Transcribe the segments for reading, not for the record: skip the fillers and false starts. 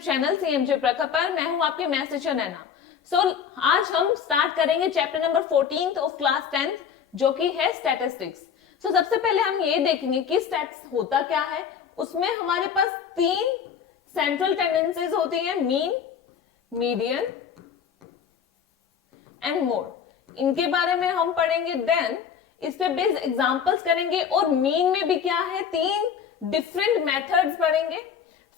YouTube channel CMJ प्रखर पर। मैं हूं आपके मैथ्स टीचर नैना। आज हम स्टार्ट करेंगे चैप्टर नंबर 14 ऑफ क्लास 10 जो कि है स्टैटिस्टिक्स। सबसे पहले हम ये देखेंगे कि स्टैट्स होता क्या है। उसमें हमारे पास तीन सेंट्रल टेंडेंसीज होती हैं, मीन, मीडियन एंड मोड। इनके बारे में हम पढ़ेंगे। देन इस पे बेस्ड एग्जांपल्स करेंगे और मीन में भी क्या है, तीन डिफरेंट मेथड्स पढ़ेंगे।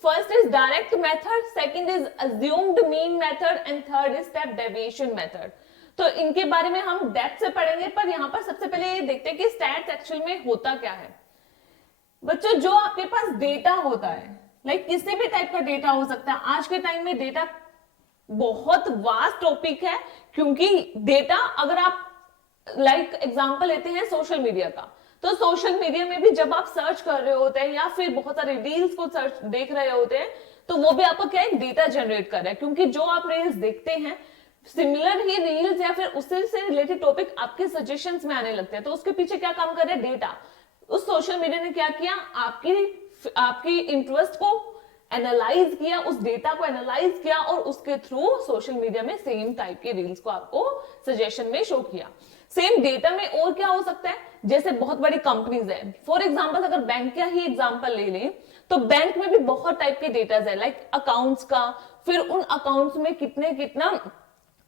First is direct method, second is assumed mean method and third is step deviation method. तो इनके बारे में हम डेप्थ से पढ़ेंगे, पर यहां पर सबसे पहले ये देखते हैं कि स्टैट्स एक्चुअल में होता क्या है। बच्चों, जो आपके पास डेटा होता है, लाइक किसी भी टाइप का डेटा हो सकता है। आज के टाइम में डेटा बहुत वास्ट टॉपिक है, क्योंकि डेटा अगर आप लाइक एग्जांपल लेते हैं सोशल मीडिया का, तो सोशल मीडिया में भी जब आप सर्च कर रहे होते हैं या फिर बहुत सारे रील्स को सर्च देख रहे होते हैं, तो वो भी आपको क्या है, डेटा जनरेट कर रहा है। क्योंकि जो आप रील्स देखते हैं, सिमिलर ही रील्स या फिर उससे से रिलेटेड टॉपिक आपके सजेशंस में आने लगते हैं। तो उसके पीछे क्या काम कर रहा है, डेटा। उस सोशल मीडिया ने क्या किया, आपकी इंटरेस्ट को एनालाइज किया, उस डेटा को एनालाइज किया और उसके थ्रू सोशल मीडिया में सेम टाइप के रील्स को आपको सजेशन में शो किया। सेम डेटा में और क्या हो सकता है, जैसे बहुत बड़ी कंपनीज है, फॉर एग्जांपल अगर बैंक का ही एग्जांपल ले लें, तो बैंक में भी बहुत टाइप के डेटाज है, लाइक अकाउंट्स का, फिर उन अकाउंट्स में कितना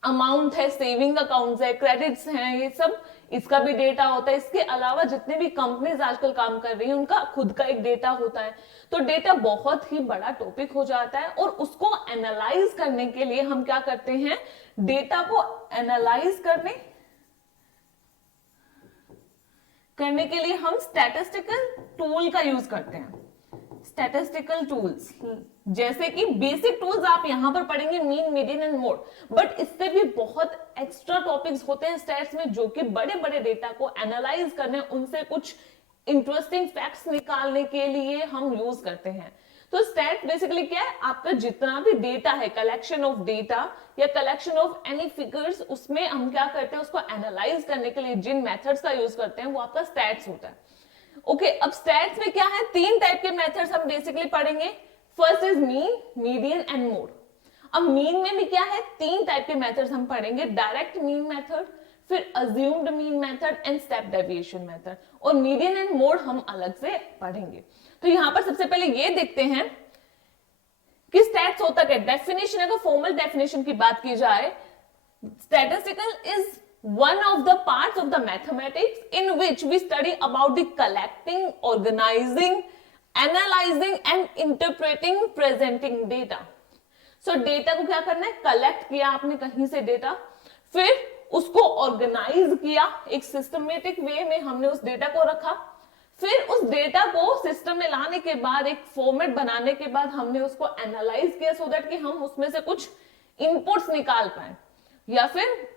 अमाउंट है, सेविंग अकाउंट्स है, क्रेडिट्स हैं, ये सब इसका भी डेटा होता है। इसके अलावा जितने भी कंपनीज आजकल काम कर रही हैं, उनका खुद का एक डेटा होता है। तो डेटा बहुत ही बड़ा टॉपिक हो जाता है और उसको एनालाइज करने के लिए हम क्या करते हैं, डेटा को एनालाइज करने के लिए हम स्टैटिस्टिकल टूल का यूज करते हैं। स्टैटिस्टिकल टूल्स जैसे कि बेसिक टूल्स आप यहां पर पढ़ेंगे, mean, median and mode. But इससे भी बहुत एक्स्ट्रा टॉपिक्स होते हैं स्टैट्स में, जो कि बड़े बड़े डेटा को एनालाइज करने, उनसे कुछ इंटरेस्टिंग फैक्ट्स निकालने के लिए हम यूज करते हैं। तो स्टैट बेसिकली क्या है, आपका जितना भी डेटा है, कलेक्शन ऑफ डेटा या कलेक्शन ऑफ एनी फिगर्स, उसमें हम क्या करते हैं, उसको एनालाइज करने के लिए जिन मेथड्स का यूज करते हैं वो आपका स्टैट्स होता है। ओके, अब स्टैट्स में क्या है, तीन टाइप के मेथड्स हम बेसिकली पढ़ेंगे। First is mean, median and mode. अब मीन में भी क्या है, तीन टाइप के मेथड्स हम पढ़ेंगे, डायरेक्ट मीन मेथड, फिर assumed mean method and step deviation method. और मीडियन एंड मोड हम अलग से पढ़ेंगे। तो यहां पर सबसे पहले ये देखते हैं कि स्टैट्स होता क्या। डेफिनेशन, अगर फॉर्मल डेफिनेशन की बात की जाए, statistical is one of the parts of the mathematics in which we study about the collecting, organizing, analyzing and interpreting presenting data. So data को क्या करना है, कलेक्ट किया आपने कहीं से डेटा, फिर उसको ऑर्गेनाइज किया, एक सिस्टमेटिक वे में हमने उस डेटा को रखा, फिर उस डेटा को सिस्टम में लाने के बाद, एक फॉर्मेट बनाने के बाद हमने उसको एनालाइज किया, सो दैट कि हम उसमें से कुछ इनपुट्स निकाल पाए, या फिर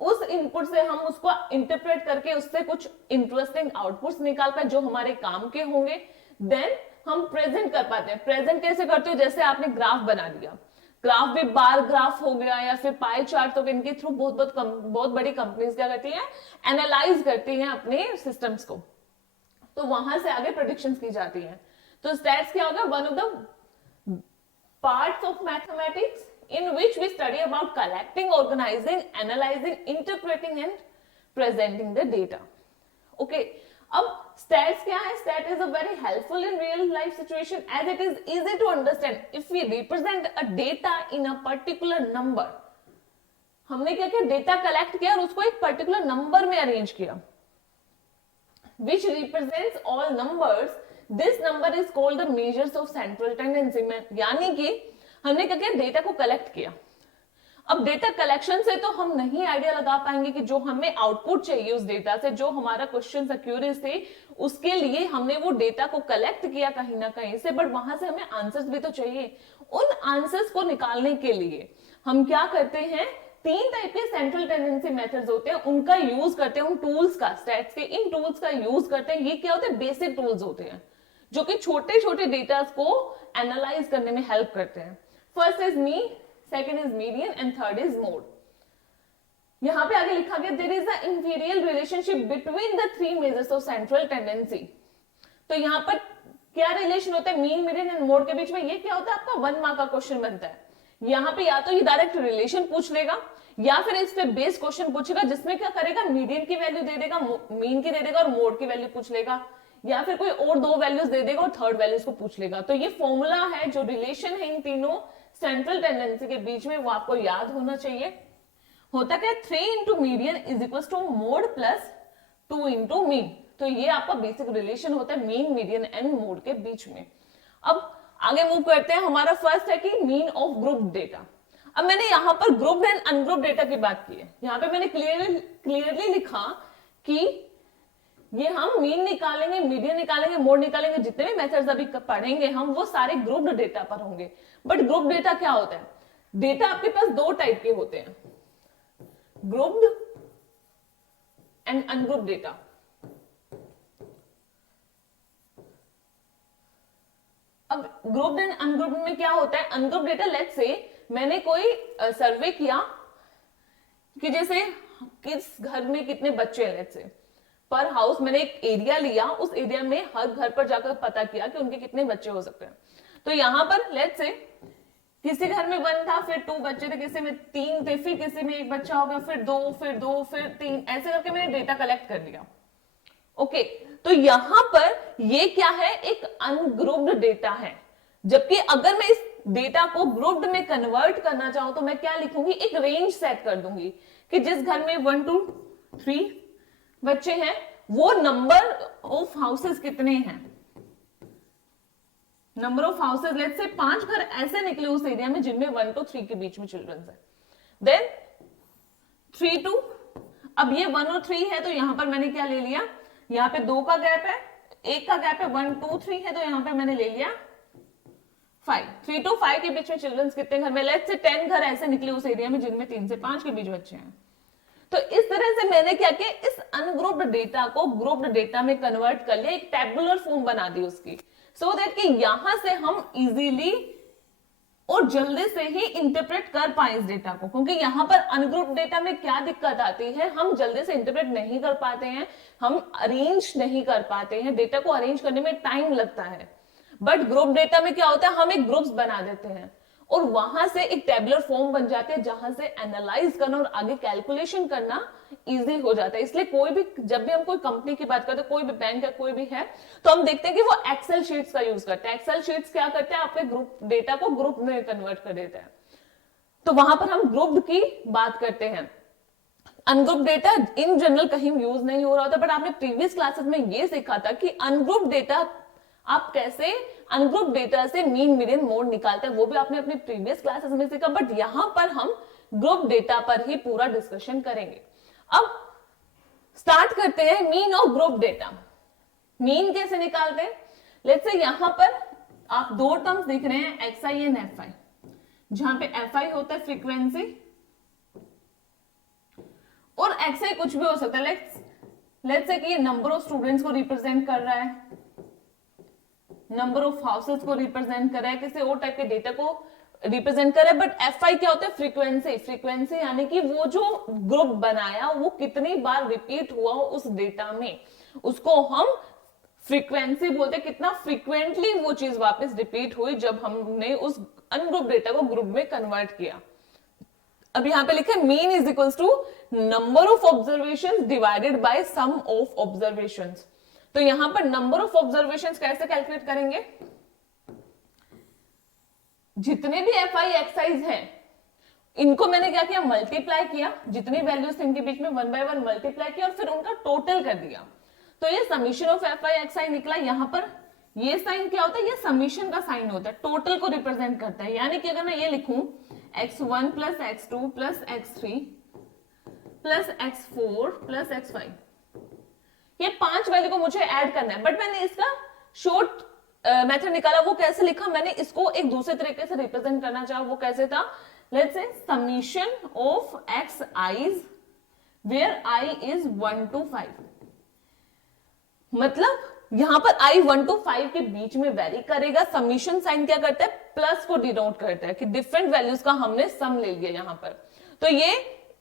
उस इनपुट से हम उसको इंटरप्रेट करके उससे कुछ इंटरेस्टिंग आउटपुट्स निकाल पाए जो हमारे काम के होंगे। देन हम प्रेजेंट कर पाते हैं। प्रेजेंट कैसे करते हो, जैसे आपने ग्राफ बना दिया, ग्राफ भी बार ग्राफ हो गया या फिर पाई चार्ट, तो इनके थ्रू बहुत बड़ी कंपनीज क्या करती हैं, एनालाइज करती हैं अपने सिस्टम्स को, तो वहां से आगे प्रेडिक्शंस की जाती हैं। तो स्टैट्स क्या होगा, one of the parts of mathematics in which we study about collecting, organizing, analyzing, interpreting and presenting the data. Okay, अब stats क्या है, stat is a very helpful in real life situation as it is easy to understand if we represent a data in a particular number. हमने क्या किया, data collect किया और उसको एक पर्टिकुलर नंबर में अरेंज किया, which represents all numbers. This number is called the measures of central tendency. यानी कि हमने क्या किया, डेटा को कलेक्ट किया। अब डेटा कलेक्शन से तो हम नहीं आइडिया लगा पाएंगे कि जो हमें आउटपुट चाहिए उस डेटा से, जो हमारा क्वेश्चन एक्यूरेट थे, उसके लिए हमने वो डेटा को कलेक्ट किया कहीं ना कहीं से, बट वहां से हमें आंसर्स भी तो चाहिए। उन आंसर्स को निकालने के लिए हम क्या करते हैं, तीन टाइप के सेंट्रल टेंडेंसी मेथड्स होते हैं, उनका यूज करते हैं, उन टूल्स का, स्टैट्स के इन टूल्स का यूज करते हैं। ये क्या होते हैं, बेसिक टूल्स होते हैं जो कि छोटे छोटे डेटा को एनालाइज करने में हेल्प करते हैं। First is mean, second is median and third is mode. यहां पे आगे लिखा गया, there is a inferior relationship between the three measures of central tendency. तो यहां पर क्या रिलेशन होता है मीन मीडियन एंड मोड के बीच में? ये क्या होता है? आपका 1 मार्क का क्वेश्चन बनता है। यहाँ पे या तो ये डायरेक्ट रिलेशन पूछ लेगा या फिर इस पे बेस क्वेश्चन पूछेगा जिसमें क्या करेगा, मीडियन की वैल्यू दे देगा, मीन की दे देगा और मोड की वैल्यू पूछ लेगा, या फिर कोई और 2 वैल्यूज दे देगा और थर्ड वैल्यूज को पूछ लेगा। तो ये फॉर्मूला है, जो रिलेशन है इन तीनों सेंट्रल टेंडेंसी के बीच में, वो आपको याद होना चाहिए। होता क्या है, 3 into median is equal to mode plus 2 into mean. तो ये आपका बेसिक रिलेशन होता है मीन मीडियन एंड मोड के बीच में। अब आगे मूव करते हैं। हमारा फर्स्ट है कि मीन ऑफ ग्रुप डेटा। अब मैंने यहां पर ग्रुप एंड अनग्रुप डेटा की बात की है। यहां पे मैंने क्लियरली लिखा कि ये हम मीन निकालेंगे, मीडियन निकालेंगे, मोड निकालेंगे, जितने भी मेथड्स अभी पढ़ेंगे हम, वो सारे ग्रुप्ड डेटा पर होंगे। बट ग्रुप डेटा क्या होता है? डेटा आपके पास 2 टाइप के होते हैं, ग्रुप्ड एंड अनग्रुप डेटा। अब ग्रुप्ड एंड अनग्रुप्ड में क्या होता है? अनग्रुप डेटा, लेट्स से मैंने कोई सर्वे किया कि जैसे किस घर में कितने बच्चे हैं, लेट्स से पर हाउस मैंने एक एरिया लिया, उस एरिया में हर घर पर जाकर पता किया कि उनके कितने बच्चे हो सकते हैं। तो यहां पर लेट्स से किसी घर में 1 था, फिर 2 बच्चे थे, किसी में 3 थे, फिर किसी में 1 बच्चा हो गया, फिर 2, फिर 2, फिर 3, ऐसे करके मैंने डेटा कलेक्ट कर लिया। ओके, तो यहां पर ये क्या है? एक अनग्रुप्ड डेटा है। जबकि अगर मैं इस डेटा को ग्रुप्ड में कन्वर्ट करना चाहूं तो मैं क्या लिखूंगी? एक रेंज सेट कर दूंगी कि जिस घर में 1 to 3 बच्चे हैं, वो नंबर ऑफ हाउसेस कितने हैं। Number of houses let's say 5 घर ऐसे निकले उस एरिया में जिनमें 1 to 3 के बीच में चिल्ड्रन है। देन 3 to, अब ये 1 और 3 है तो यहां पर मैंने क्या ले लिया? यहाँ पे 2 का गैप है, 1 का गैप है, 1 2 3 है, तो यहां पे मैंने ले लिया 5। 3 to 5 के बीच में चिल्ड्रन कितने घर में? लेट्स से 10 घर ऐसे निकले उस एरिया में जिनमें 3 से 5 के बीच बच्चे हैं। तो इस तरह से मैंने क्या किया, इस अनग्रुप्ड डेटा को ग्रुप्ड डेटा में कन्वर्ट कर लिया, एक टेबुलर फॉर्म बना दी उसकी, सो दैट कि यहां से हम इजीली और जल्दी से ही इंटरप्रेट कर पाए इस डेटा को। क्योंकि यहां पर अनग्रुप्ड डेटा में क्या दिक्कत आती है, हम जल्दी से इंटरप्रेट नहीं कर पाते हैं, हम अरेंज नहीं कर पाते हैं, डेटा को अरेंज करने में टाइम लगता है। बट ग्रुप डेटा में क्या होता है, हम एक ग्रुप्स बना देते हैं और वहां से एक टेबुलर फॉर्म बन जाते हैं जहां से एनालाइज करना और आगे कैलकुलेशन करना इजी हो जाता है। इसलिए कोई भी, जब भी हम कोई कंपनी की बात करते हैं, कोई भी बैंक है, कोई भी है, तो हम देखते हैं कि वो एक्सेल शीट्स का यूज करते हैं। एक्सेल शीट्स क्या करते हैं, आपके ग्रुप डेटा को ग्रुप में कन्वर्ट कर देते हैं। तो वहां पर हम ग्रुप की बात करते हैं। अनग्रुप डेटा इन जनरल कहीं यूज नहीं हो रहा होता, बट आपने प्रीवियस क्लासेस में ये सीखा था कि अनग्रुप डेटा आप कैसे अनग्रुप डेटा से मीन मीडियन मोड निकालते हैं, वो भी आपने अपने प्रीवियस क्लासेस में सीखा। बट यहां पर हम ग्रुप डेटा पर ही पूरा डिस्कशन करेंगे। अब स्टार्ट करते हैं mean of group data. Mean कैसे निकालते हैं? लेट्स से यहां पर आप 2 टर्म्स दिख रहे हैं, एक्सआई एंड एफआई, जहां पे एफआई होता है फ्रीक्वेंसी और एक्सआई कुछ भी हो सकता है। लेट्स से कि ये नंबर ऑफ स्टूडेंट्स को रिप्रेजेंट कर रहा है, नंबर ऑफ हाउसेस को रिप्रेजेंट कर रहा है, किसी और टाइप के डेटा को रिप्रेजेंट कर रहा है। बट एफआई क्या होता है? फ्रीक्वेंसी। फ्रीक्वेंसी यानी कि वो जो ग्रुप बनाया वो कितनी बार रिपीट हुआ उस डेटा में, उसको हम फ्रीक्वेंसी बोलते हैं। कितना फ्रीक्वेंटली वो चीज वापस रिपीट हुई जब हमने उस अनग्रुप डेटा को ग्रुप में कन्वर्ट किया। अब यहां पे लिखे mean is equals to number of observations divided by sum of observations. तो यहां पर नंबर ऑफ ऑब्जर्वेशंस कैसे कैलकुलेट करेंगे? जितने भी एफआई एक्सआईज हैं इनको मैंने क्या किया, मल्टीप्लाई किया, जितनी वैल्यूज थे इनके बीच में 1 by 1 मल्टीप्लाई किया और फिर उनका टोटल कर दिया। तो ये समीशन ऑफ एफआई एक्सआई निकला। यहां पर ये साइन क्या होता है? ये समीशन का साइन होता है, टोटल को रिप्रेजेंट करता है। यानी कि अगर मैं ये लिखूं x1 plus x2 plus x3 plus x4 plus x5, ये 5 वैल्यू को मुझे ऐड करना है। बट मैंने इसका शॉर्ट मेथड निकाला। वो कैसे लिखा? मैंने इसको एक दूसरे तरीके से रिप्रेजेंट करना चाहा। वो कैसे था? Let's say summation of X i's where I is 1 to 5। मतलब यहां पर आई 1 to 5 के बीच में वेरी करेगा। समीशन साइन क्या करता है? प्लस को डिनोट करता है कि डिफरेंट वैल्यूज का हमने सम ले लिया यहां पर। तो ये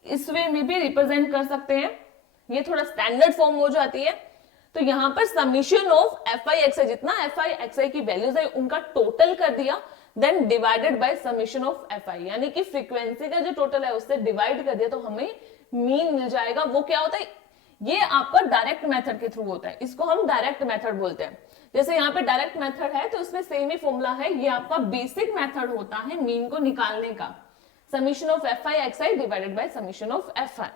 इस वे में भी रिप्रेजेंट कर सकते हैं। ये थोड़ा स्टैंडर्ड फॉर्म हो जाती है। तो यहाँ पर summation of F I X I, जितना एफ आई एक्स आई की वैल्यूज है उनका टोटल कर दिया, then divided by summation of F I, यानी कि फ्रीक्वेंसी का जो टोटल है उससे डिवाइड कर दिया तो हमें मीन मिल जाएगा। वो क्या होता है, ये आपका डायरेक्ट मेथड के थ्रू होता है, इसको हम डायरेक्ट मेथड बोलते हैं। जैसे यहाँ पे डायरेक्ट मेथड है तो इसमें सेम ही फॉर्मूला है, ये आपका बेसिक मेथड होता है मीन को निकालने का, summation of F I X I divided by summation of F आई।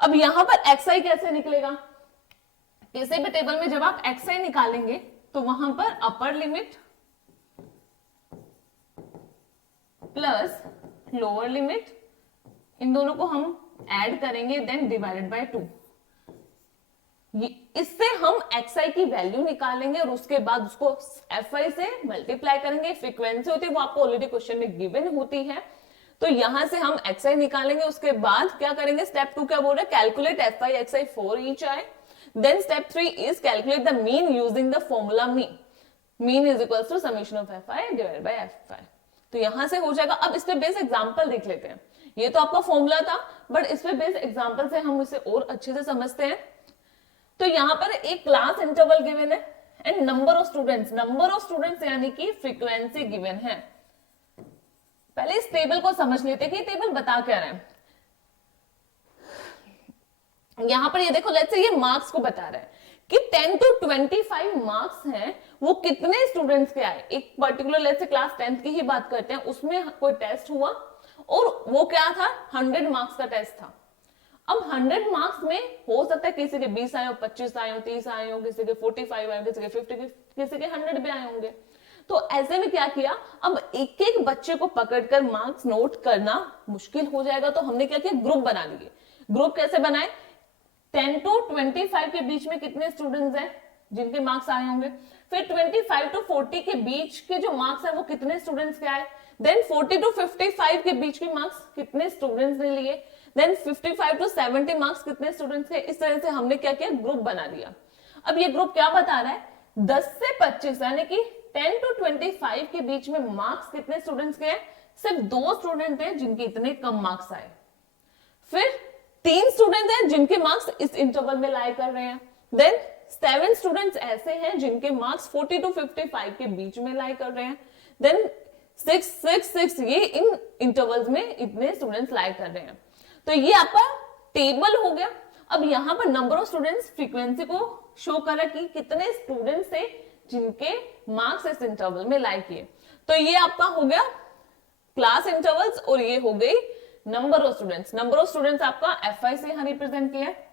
अब यहां पर एक्स आई कैसे निकलेगा, किसी भी टेबल में जब आप एक्स आई निकालेंगे तो वहां पर upper limit plus lower limit, इन दोनों को हम ऐड करेंगे, देन डिवाइडेड बाय 2। इससे हम एक्स आई की वैल्यू निकालेंगे और उसके बाद उसको एफ आई से मल्टीप्लाई करेंगे। फ्रीक्वेंसी होती है वो आपको ऑलरेडी क्वेश्चन में गिवन होती है, तो यहां से हम एक्स आई निकालेंगे। उसके बाद क्या करेंगे, स्टेप 2 क्या बोल रहे हैं, calculate F I X I for each I. Then step 3 is calculate the mean using the formula mean, mean is equal to summation of F I divided by F I. तो यहां से हो जाएगा। अब इस पे बेस एग्जांपल देख लेते हैं, ये तो आपका फॉर्मूला था बट इस पे बेस एग्जांपल से हम इसे और अच्छे से समझते हैं। तो यहां पर एक क्लास इंटरवल गिवन है एंड नंबर ऑफ स्टूडेंट्स यानी कि फ्रीक्वेंसी गिवन है। पहले इस टेबल को समझ लेते हैं कि टेबल बता क्या रहा है। यहां पर ये देखो, लेट्स से ये मार्क्स को बता रहा है कि 10 to 25 मार्क्स हैं, वो कितने स्टूडेंट्स के आए। एक particular let's say class 10th की ही बात करते हैं, उसमें कोई टेस्ट हुआ और वो क्या था, 100 मार्क्स का टेस्ट था। अब 100 मार्क्स में हो सकता है किसी के 20 आए हो, 25 आए हो, 30 आए हो, किसी के 45 आए हो, किसी के 50, किसी के 100 भी आए होंगे। तो ऐसे में क्या किया, अब एक एक बच्चे को पकड़कर मार्क्स नोट करना मुश्किल हो जाएगा, तो हमने क्या किया, ग्रुप बना लिए। ग्रुप कैसे बनाए, 10 to 25 के बीच में कितने स्टूडेंट्स हैं जिनके मार्क्स आए होंगे, फिर 25 to 40 के बीच के जो मार्क्स है वो कितने स्टूडेंट्स के आए, देन 40 to 55 के बीच के मार्क्स कितने स्टूडेंट्स ने लिए, देन 55 to 70 मार्क्स कितने स्टूडेंट्स के। इस तरह से हमने क्या किया, ग्रुप बना दिया। अब ये ग्रुप क्या बता रहा है, 10 से 25 यानी कि 10 to 25 के बीच में मार्क्स कितने स्टूडेंट्स के हैं, सिर्फ 2 स्टूडेंट हैं जिनके इतने कम मार्क्स आए, फिर 3 स्टूडेंट हैं जिनके मार्क्स इस इंटरवल में लाई कर रहे हैं, देन 7 स्टूडेंट्स ऐसे हैं जिनके मार्क्स 40 to 55 के बीच में लाई कर रहे हैं, देन 6 ये इन इंटरवल्स में इतने स्टूडेंट्स लाई कर रहे हैं। तो ये आपका टेबल हो गया। अब यहां पर नंबर ऑफ स्टूडेंट्स फ्रीक्वेंसी को शो कर रहा है कि कितने स्टूडेंट्स थे जिनके मार्क्स इस इंटरवल में लाई किए। तो ये आपका हो गया क्लास इंटरवल्स और ये हो गई number of students. Number of students आपका एफ आई से यहां रिप्रेजेंट किया है,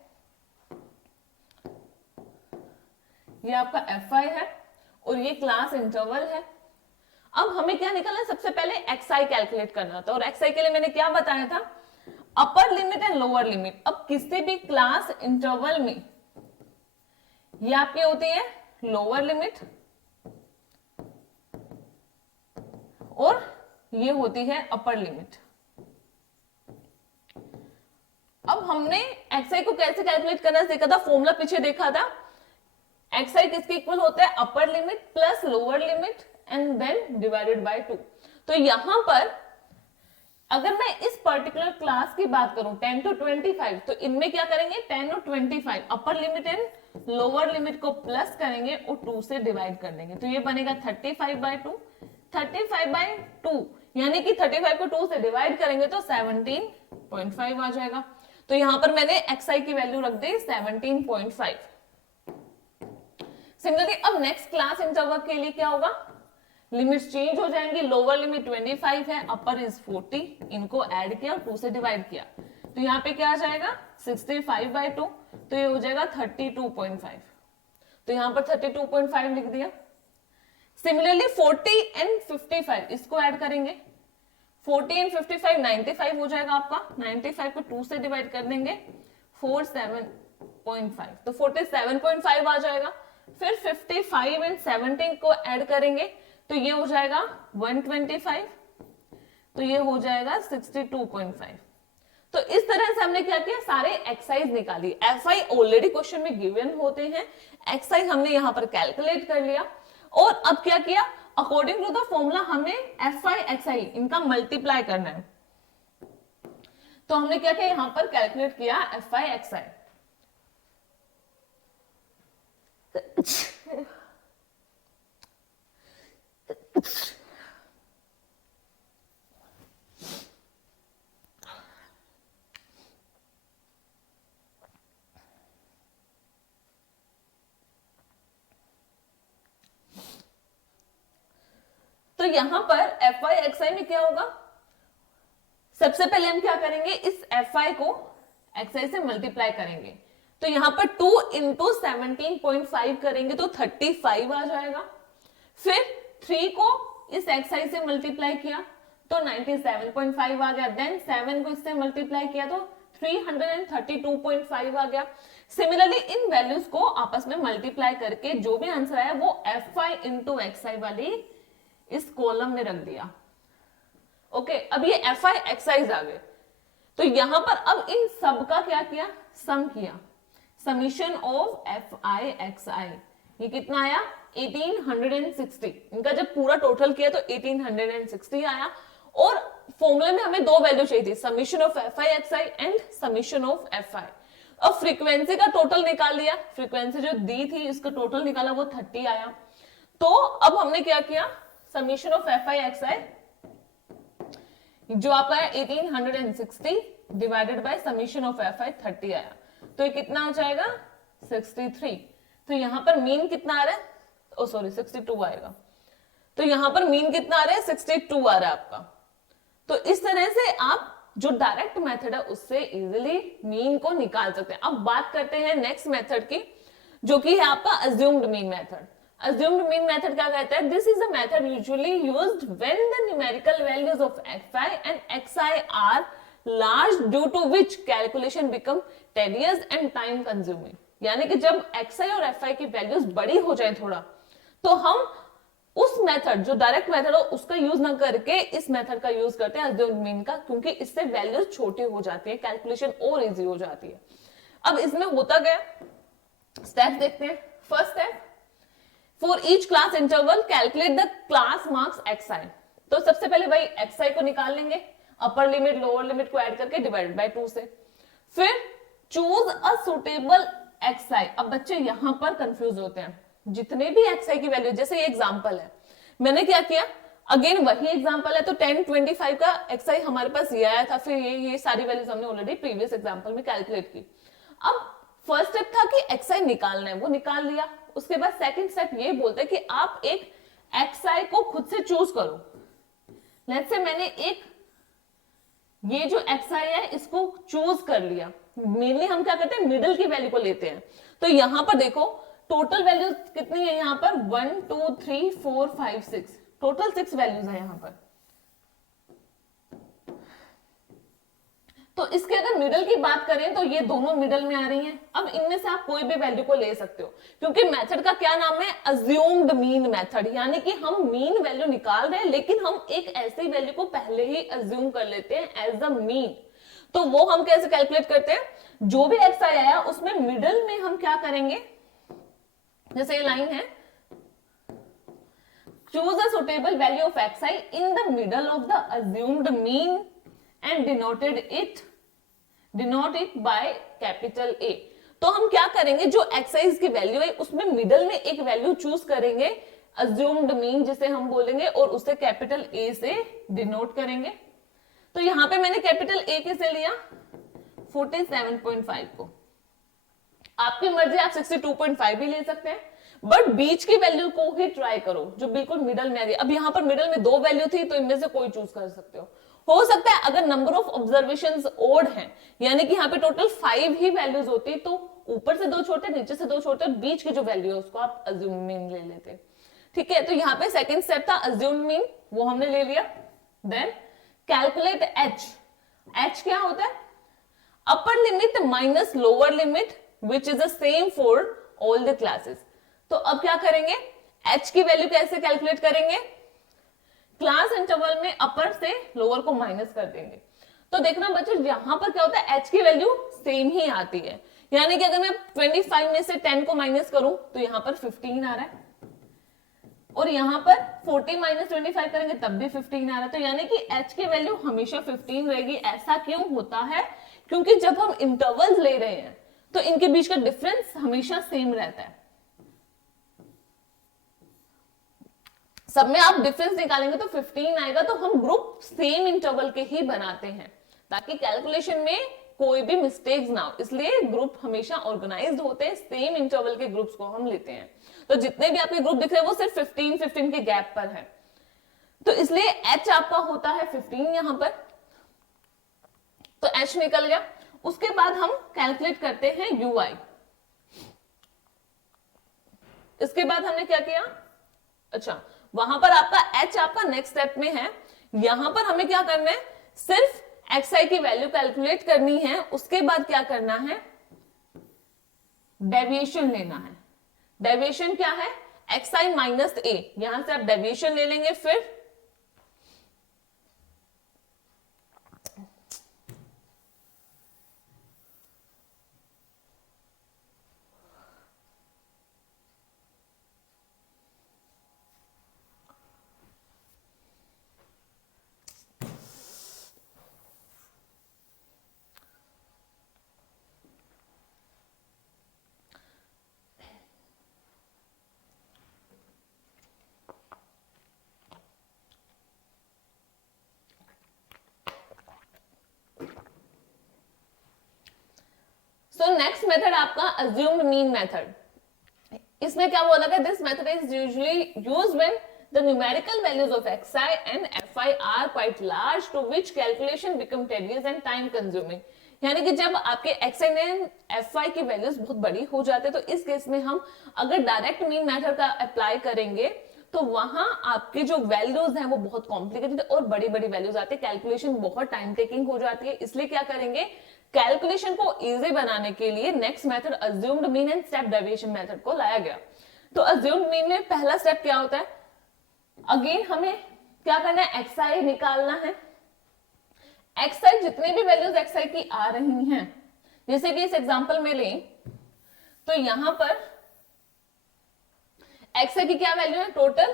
ये आपका एफ आई है और ये क्लास इंटरवल है। अब हमें क्या निकालना है, सबसे पहले एक्स आई कैलकुलेट करना था, और एक्स आई के लिए मैंने क्या बताया था, upper limit and lower limit. अब किसी भी क्लास इंटरवल में ये आपकी होती है लोअर लिमिट और ये होती है अपर लिमिट। अब हमने एक्स आई को कैसे कैलकुलेट करना सीखा था, फॉर्मूला पीछे देखा था। एक्स आई किसके इक्वल होता है, upper limit plus lower limit and then divided by 2। तो यहां पर अगर मैं इस पर्टिकुलर क्लास की बात करूं 10 to 25, तो इनमें क्या करेंगे, 10 और 25 upper limit and lower limit को प्लस करेंगे और 2 से डिवाइड कर देंगे, तो ये बनेगा 35/2। 35/2 यानी कि 35 को 2 से डिवाइड करेंगे तो 17.5 आ जाएगा। तो यहां पर मैंने xi की वैल्यू रख दी 17.5। सिमिलरली अब नेक्स्ट क्लास इंटरवल के लिए क्या होगा, लिमिट्स चेंज हो जाएंगी। लोअर लिमिट 25 है, अपर इज 40, इनको ऐड किया और 2 से डिवाइड किया, तो यहाँ पे क्या आ जाएगा 65/2, तो ये हो जाएगा 32.5। तो यहाँ पर 32.5 लिख दिया। सिमिलरली 40 एंड 55 इसको ऐड करेंगे, 40 एंड 55 95 हो जाएगा आपका, 95 को 2 से डिवाइड कर देंगे 47.5, तो 47.5 आ जाएगा। फिर 55 एंड 17 को ऐड करेंगे तो ये हो जाएगा 125, तो ये हो जाएगा 62.5। तो इस तरह से हमने क्या किया, सारे एक्साइज निकाली। एफ आई ऑलरेडी क्वेश्चन में गिवन होते हैं, एक्साइज हमने यहां पर कैलकुलेट कर लिया और अब क्या किया, अकॉर्डिंग टू द फॉर्मूला हमें एफ आई एक्स आई इनका मल्टीप्लाई करना है। तो हमने क्या किया, यहां पर कैलकुलेट किया एफ आई एक्स आई। तो यहां पर एफ आई एक्स आई में क्या होगा, सबसे पहले हम क्या करेंगे, इस एफ आई को एक्स आई से मल्टीप्लाई करेंगे। तो यहां पर 2 इंटू 17.5 करेंगे तो 35 आ जाएगा। फिर 3 को इस एक्स आई से मल्टीप्लाई किया तो 97.5 आ गया। देन 7 को इससे मल्टीप्लाई किया तो 332.5 आ गया। सिमिलरली इन वैल्यूज को आपस में मल्टीप्लाई करके जो भी आंसर आया वो एफ आई इंटू एक्स आई वाली इस कॉलम में रख दिया। ओके, अब ये एफ आई एक्स आई आ गए। तो यहां पर अब इन सब का क्या किया, सम किया, summation of F I X I. ये कितना आया 1860। इनका जब पूरा टोटल किया तो 1860 आया। और फॉर्मूले में हमें दो वैल्यू चाहिए थी, summation of F I X I and summation of F आई। अब फ्रीक्वेंसी का टोटल निकाल लिया, फ्रीक्वेंसी जो दी थी इसका टोटल निकाला वो 30 आया। तो अब हमने क्या किया, summation of F I X I जो आपका है 1860 divided by summation of F I 30 आया। तो ये कितना हो जाएगा 63। तो यहां पर मीन कितना आ रहा है, ओ सॉरी 62 आएगा। तो यहां पर मीन कितना आ रहा है 62 आ रहा है आपका। तो इस तरह से आप जो डायरेक्ट मेथड है उससे इजीली मीन को निकाल सकते हैं। अब बात करते हैं नेक्स्ट मेथड की, जो कि है आपका assumed mean method. Assumed mean method क्या कहता है, this is a method usually used when the numerical values of fi and xi are large due to which calculation become tedious and time consuming। यानी कि जब xi और fi की values बड़ी हो जाए थोड़ा, तो हम उस मेथड जो डायरेक्ट मेथड हो उसका यूज ना करके इस मेथड का यूज करते हैं assumed mean का, क्योंकि इससे वैल्यूज छोटी हो जाती है, कैलकुलेशन और इजी हो जाती है। अब इसमें होता क्या, स्टेप देखते हैं। First step, For each class interval calculate the class marks xi। तो सबसे पहले भाई xi को निकाल लेंगे, अपर लिमिट लोअर लिमिट को ऐड करके डिवाइडेड बाय 2 से। फिर चूज अ सुटेबल xi। अब बच्चे यहां पर कंफ्यूज होते हैं, जितने भी xi की वैल्यू, जैसे ये एग्जांपल है, मैंने क्या किया, अगेन वही एग्जांपल है तो 10 25 का xi हमारे पास ये आया था। फिर ये सारी वैल्यूज हमने ऑलरेडी प्रीवियस एग्जांपल में कैलकुलेट की। अब फर्स्ट स्टेप था कि xi निकालना है, वो निकाल लिया। उसके बाद सेकंड स्टेप ये बोलते हैं कि आप एक xi को खुद से चूज करो। लेट्स से मैंने एक ये जो xi है इसको चूज कर लिया। मेनली हम क्या करते हैं, मिडिल की वैल्यू को लेते हैं। तो यहां पर देखो टोटल वैल्यू कितनी है, यहां पर 1 2 3 4 5 6, टोटल 6 वैल्यूज है यहां पर। तो इसके अगर मिडल की बात करें तो ये दोनों मिडल में आ रही हैं। अब इनमें से आप कोई भी वैल्यू को ले सकते हो, क्योंकि मेथड का क्या नाम है, अज्यूम्ड मीन मेथड। यानी कि हम मीन वैल्यू निकाल रहे हैं लेकिन हम एक ऐसी वैल्यू को पहले ही अज्यूम कर लेते हैं एज द मीन। तो वो हम कैसे कैलकुलेट करते हैं, जो भी xi आया उसमें मिडल में हम क्या करेंगे, जैसे ये लाइन है, choose a suitable value of xi in the middle of the assumed mean and denote it by capital A। तो हम क्या करेंगे, जो एक्साइज की वैल्यू है उसमें मिडल में एक वैल्यू चूज करेंगे अज्यूम्ड मीन जिसे हम बोलेंगे, और उसे कैपिटल A से डिनोट करेंगे। तो यहां पे मैंने कैपिटल A कैसे लिया, 47.5 को। आपकी मर्जी, आप 62.5 भी ले सकते हैं, बट बीच की वैल्यू को ही ट्राई करो जो बिल्कुल मिडल में आ गई। अब यहां पर मिडल में दो वैल्यू थी तो इनमें से कोई चूज कर सकते हो सकता है अगर नंबर ऑफ ऑब्जर्वेशंस ओड हैं, यानी कि यहाँ पे टोटल 5 ही वैल्यूज होती तो ऊपर से 2 छोटे नीचे से 2 छोटे, बीच की जो वैल्यू है उसको आप अज्यूम मीन ले लेते। ठीक है, तो यहाँ पे सेकंड स्टेप था अज्यूम मीन, वो हमने ले लिया। देन कैलकुलेट h क्या होता है, upper limit minus lower limit which is the same for all the classes. तो अब क्या करेंगे, h की वैल्यू कैसे कैलकुलेट करेंगे, क्लास इंटरवल में अपर से लोअर को माइनस कर देंगे। तो देखना बच्चों यहां पर क्या होता है, h की वैल्यू सेम ही आती है, यानी कि अगर मैं 25 में से 10 को माइनस करूं तो यहां पर 15 आ रहा है, और यहां पर 40 माइनस 25 करेंगे तब भी 15 आ रहा है। तो यानी कि h की वैल्यू हमेशा 15 रहेगी। ऐसा क्यों होता है, क्योंकि जब हम इंटरवल्स ले रहे हैं तो इनके बीच का डिफरेंस हमेशा सेम रहता है। सब में आप डिफरेंस निकालेंगे तो 15 आएगा। तो हम ग्रुप सेम इंटरवल के ही बनाते हैं ताकि कैलकुलेशन में कोई भी मिस्टेक्स ना हो, इसलिए ग्रुप हमेशा ऑर्गेनाइज्ड होते हैं, सेम इंटरवल के ग्रुप्स को हम लेते हैं। तो जितने भी आपके ग्रुप दिख रहे हैं वो सिर्फ 15 के गैप पर है, तो इसलिए h आपका होता है 15 यहां पर, तो h निकल गया। उसके बाद हम कैलकुलेट करते हैं ui। इसके बाद हमने क्या किया, अच्छा वहां पर आपका h आपका नेक्स्ट स्टेप में है, यहां पर हमें क्या करना है, सिर्फ xi की वैल्यू कैलकुलेट करनी है। उसके बाद क्या करना है, डेविएशन लेना है। डेविएशन क्या है, xi माइनस a, यहां से आप डेविएशन ले लेंगे। फिर सो नेक्स्ट मेथड आपका अज्यूम्ड मीन मेथड। इसमें क्या बोला गया, this method is usually used when the numerical values of xi and fi are quite large to which calculation become tedious and time consuming. यानी कि जब आपके xi एंड fi की वैल्यूज बहुत बड़ी हो जाते हैं, तो इस केस में हम अगर डायरेक्ट मीन मेथड का अप्लाई करेंगे तो वहां आपके जो वैल्यूज हैं वो बहुत कॉम्प्लिकेटेड और बड़ी बड़ी वैल्यूज आती है, कैलकुलेशन बहुत टाइम टेकिंग हो जाती है। इसलिए क्या करेंगे, कैलकुलेशन को इजी बनाने के लिए next method assumed mean and step deviation method को लाया गया। तो अज्यूम्ड मीन में पहला स्टेप क्या होता है, अगेन हमें क्या करना है, xi निकालना है। xi जितने भी वैल्यूज xi की आ रही हैं, जैसे कि इस एग्जांपल में लें तो यहां पर xi की क्या वैल्यू है, टोटल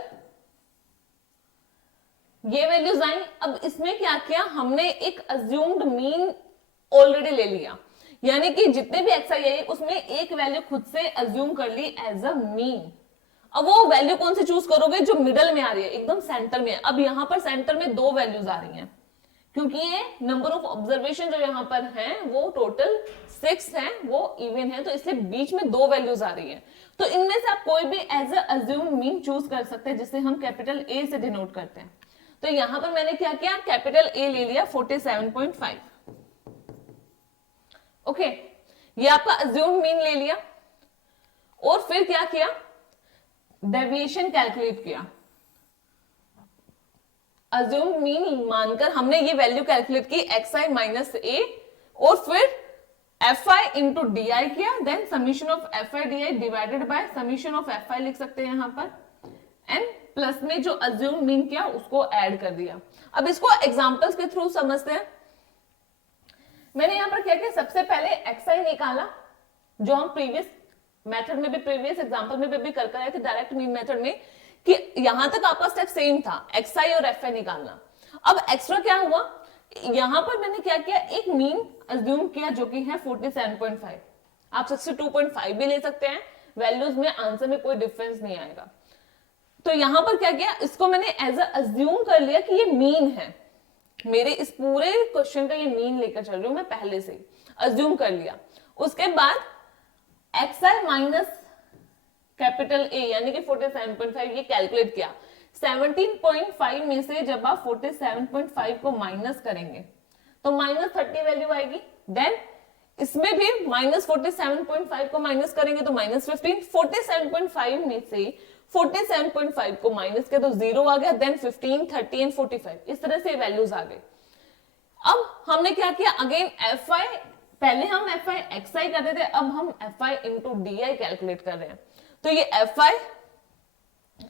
ये वैल्यूज आई। अब इसमें क्या किया हमने, एक अज्यूम्ड मीन ऑलरेडी ले लिया, यानी कि जितने भी xi आई उसमें एक वैल्यू खुद से अज्यूम कर ली एज अ मीन। अब वो वैल्यू कौन सी चूज करोगे, जो मिडल में आ रही है, एकदम सेंटर में। अब यहां पर सेंटर में दो वैल्यूज आ रही हैं, क्योंकि ये नंबर ऑफ ऑब्जर्वेशन जो यहां पर हैं वो टोटल 6 है, वो इवन है, तो इसलिए बीच में दो वैल्यूज आ रही हैं। तो इनमें से आप कोई भी as a assumed mean choose कर सकते हैं, जिसे हम कैपिटल ए से डिनोट करते हैं। तो यहां पर मैंने क्या किया, कैपिटल ए ले लिया 47.5। ओके, ये आपका अज्यूम्ड मीन ले लिया और फिर क्या किया, डेविएशन कैलकुलेट किया। अज्यूम्ड मीन मानकर हमने ये वैल्यू कैलकुलेट की xi माइनस a, और फिर fi इंटू डी किया, then summation of fi di divided by summation of fi लिख सकते हैं यहां पर, एंड प्लस में जो अज्यूम्ड मीन किया उसको ऐड कर दिया। अब इसको एग्जांपल्स के थ्रू समझते हैं। मैंने यहां पर क्या किया, सबसे पहले xi निकाला, जो हम प्रीवियस मेथड में भी, प्रीवियस एग्जांपल में भी कर आए थे डायरेक्ट मीन मेथड में, कि यहां तक आपका स्टेप सेम था, xi और fi निकालना। अब एक्स्ट्रा क्या हुआ, यहां पर मैंने क्या किया, एक मीन अज्यूम किया जो कि है 47.5। आप 62.5 भी ले सकते हैं, वैल्यूज में आंसर में कोई डिफरेंस नहीं आएगा। तो यहां पर क्या किया, इसको मैंने एज अज्यूम कर लिया कि ये मीन है, मेरे इस पूरे क्वेश्चन का ये मीन लेकर चल रही हूं मैं, पहले से अज्यूम कर लिया। उसके बाद xi माइनस कैपिटल ए यानी कि 47.5 ये कैलकुलेट किया। 17.5 में से जब आप 47.5 को माइनस करेंगे तो माइनस 30 वैल्यू आएगी। देन इसमें भी माइनस 47.5 को माइनस करेंगे तो माइनस 15। 47.5 में से 47.5 को माइनस किया तो 0 आ गया। देन 15, 30 एंड 45, इस तरह से वैल्यूज आ गई। अब हमने क्या किया, अगेन fi, पहले हम fi xi करते थे, अब हम fi इंटू डी कैलकुलेट कर रहे हैं। तो ये fi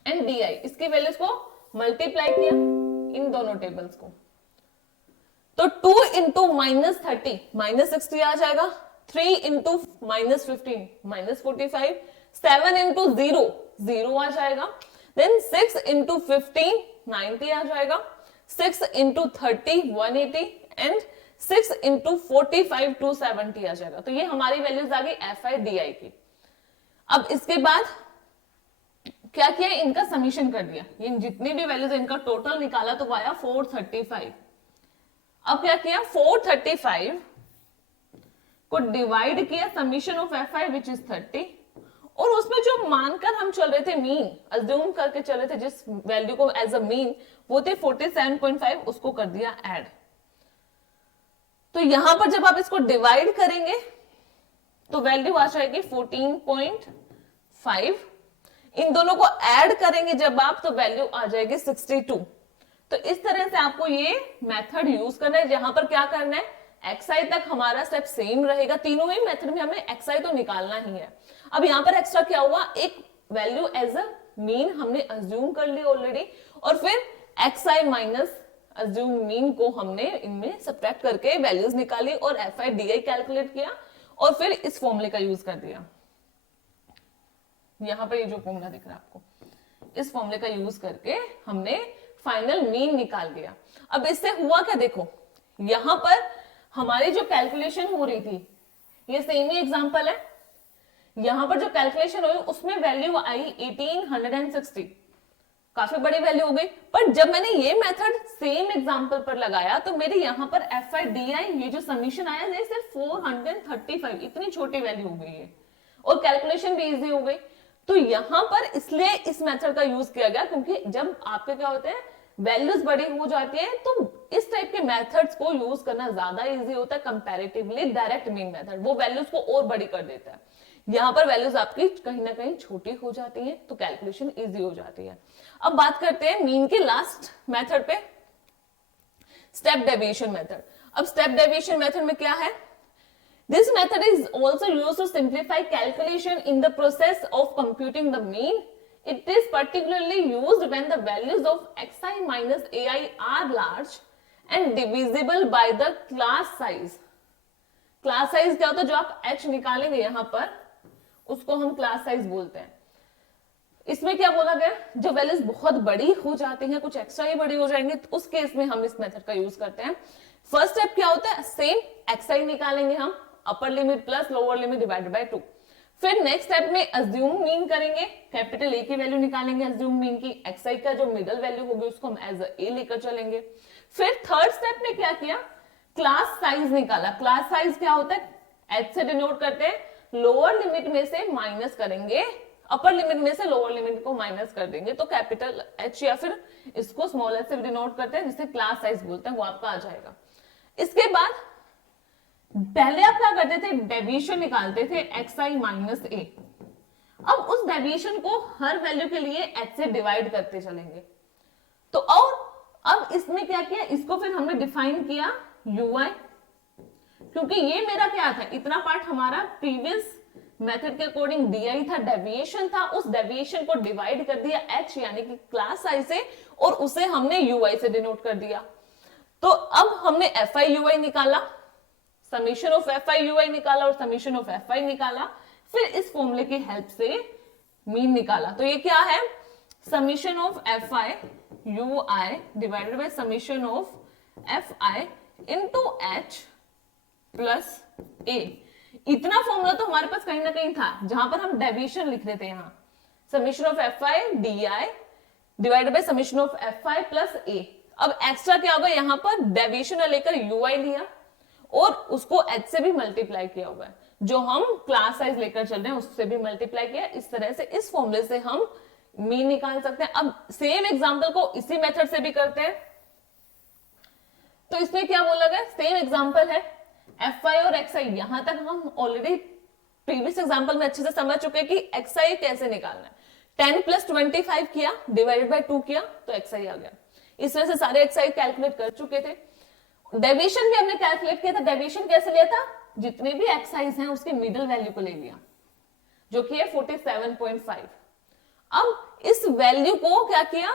एंड डी इसकी वैल्यूज को मल्टीप्लाई किया इन दोनों टेबल्स को, तो 2 इंटू माइनस 30 माइनस 60 आ जाएगा, 3 इंटू माइनस 15 माइनस 45, 7 इंटू 0 0 आ जाएगा, देन 6 इंटू 15 90 आ जाएगा, 6 इंटू 30 180 एंड 6 इंटू 45 270 आ जाएगा। तो ये हमारी वैल्यूज आ गई fi di की। अब इसके बाद क्या किया, इनका समीशन कर दिया, ये जितनी भी वैल्यूज इनका टोटल निकाला तो आया 435। अब क्या किया, 435 को डिवाइड किया summation of fi which is 30, और उसमें जो मानकर हम चल रहे थे मीन, अज्यूम करके चल रहे थे जिस वैल्यू को एज अ मीन, वो थे 47.5, उसको कर दिया ऐड। तो यहां पर जब आप इसको डिवाइड करेंगे तो वैल्यू आ जाएगी 14.5, इन दोनों को ऐड करेंगे जब आप तो वैल्यू आ जाएगी 62। तो इस तरह से आपको ये मेथड यूज करना है, जहां पर क्या करना है, एक्सआई तक हमारा स्टेप सेम रहेगा, तीनों ही मेथड में हमें एक्सआई तो निकालना ही है। अब यहां पर एक्स्ट्रा क्या हुआ, एक वैल्यू एज अ मीन हमने अज्यूम कर ली ऑलरेडी, और फिर एक्सआई माइनस अज्यूम मीन को हमने इनमें सब्ट्रैक्ट करके वैल्यूज निकाली और F I D I calculate किया, और फिर इस फॉर्मूले का यूज कर दिया। यहां पर ये जो फॉर्मूला दिख रहा है आपको, इस फॉर्मूले का यूज करके हमने फाइनल मीन निकाल दिया। अब इससे हुआ क्या, देखो यहां पर हमारी जो कैलकुलेशन हो रही थी, ये सेम ही एग्जांपल है, यहां पर जो कैलकुलेशन हुई उसमें वैल्यू आई 1860, काफी बड़ी वैल्यू हो गई। पर जब मैंने ये मेथड सेम एग्जांपल पर लगाया तो मेरे यहां पर एफ आई डी आई, ये जो समीशन आया ये सिर्फ 435, इतनी छोटी वैल्यू हो गई है, और कैलकुलेशन भी इजी हो गई। तो यहां पर इसलिए इस मेथड का यूज किया गया, क्योंकि जब आपके क्या होते हैं, वैल्यूज बड़ी हो जाती है, तो इस टाइप के मेथड्स को यूज करना ज्यादा इजी होता है कंपैरेटिवली डायरेक्ट मीन मेथड, वो वैल्यूज को और बड़ी कर देता है। यहां पर वैल्यूज आपकी कहीं ना कहीं छोटी हो जाती है, तो कैलकुलेशन इजी हो जाती है। अब बात करते हैं मीन के लास्ट मेथड पे, स्टेप डेविएशन मेथड। अब स्टेप डेविएशन मेथड में क्या है, this method is also used to simplify calculation in the process of computing the mean. It is particularly used when the values of xi minus ai are large and divisible by the class size. Class size क्या होता है, जो आप h निकालेंगे यहां पर उसको हम क्लास साइज बोलते हैं। इसमें क्या बोला गया, जो वैल्यूज बहुत बड़ी हो जाती हैं, कुछ एक्स्ट्रा ही बड़ी हो जाएंगे, तो उस केस में हम इस मेथड का यूज करते हैं। फर्स्ट स्टेप क्या होता है, सेम xi निकालेंगे हम, अपर limit plus lower limit divided by 2। फिर नेक्स्ट स्टेप में अज्यूम मीन करेंगे, कैपिटल ए की वैल्यू निकालेंगे अज्यूम मीन की, एक्सआई का जो मिडल वैल्यू होगी उसको हम एज ए लेकर चलेंगे। फिर थर्ड स्टेप में क्या किया, क्लास साइज निकाला। क्लास साइज क्या होता है, एच से डिनोट करते हैं, लोअर लिमिट में से माइनस करेंगे, अपर लिमिट में से लोअर लिमिट को माइनस कर देंगे, तो कैपिटल एच या फिर इसको स्मॉल एच से डिनोट करते हैं, जिसे क्लास साइज बोलते हैं, वो आपका आ जाएगा। इसके बाद पहले आप क्या करते थे, डेविएशन निकालते थे xi माइनस ए। अब उस डेविएशन को हर वैल्यू के लिए h से डिवाइड करते चलेंगे। तो और अब इसमें क्या किया, इसको फिर हमने डिफाइन किया ui, क्योंकि ये मेरा क्या था, इतना पार्ट हमारा प्रीवियस मेथड के अकॉर्डिंग di था, डेविएशन था, उस डेविएशन को डिवाइड कर दिया h यानी कि क्लास साइज से, और उसे हमने ui से डिनोट कर दिया। तो अब हमने fi ui निकाला, summation of F I U I निकाला और समीशन ऑफ एफ आई निकाला, फिर इस फॉर्मूले की हेल्प से मीन निकाला। तो ये क्या है, summation of F I U I divided by summation of F I into H plus A. इतना फॉर्मूला तो हमारे पास कहीं ना कहीं था, जहां पर हम डेविएशन लिख रहे थे, यहां summation of F I D I divided by summation of F I plus A. अब एक्स्ट्रा क्या होगा, यहां पर डेविएशन लेकर यू आई लिया और उसको h से भी मल्टीप्लाई किया हुआ है, जो हम क्लास साइज लेकर चल रहे हैं उससे भी मल्टीप्लाई किया। इस तरह से इस फॉर्मूले से हम मीन निकाल सकते हैं। अब सेम एग्जांपल को इसी मेथड से भी करते हैं। तो इसमें क्या बोला गया, सेम एग्जांपल है, fi और xi, यहां तक हम ऑलरेडी प्रीवियस एग्जांपल में अच्छे से समझ चुके हैं कि xi कैसे निकालना है। 10 प्लस 25 किया, डिवाइडेड बाय 2 किया, तो xi आ गया। इस तरह से सारे xi कैलकुलेट कर चुके थे। डेविएशन भी हमने कैलकुलेट किया था। डेविएशन कैसे लिया था, जितने भी एक्साइज हैं उसके मिडिल वैल्यू को ले लिया, जो कि है 47.5। अब इस वैल्यू को क्या किया,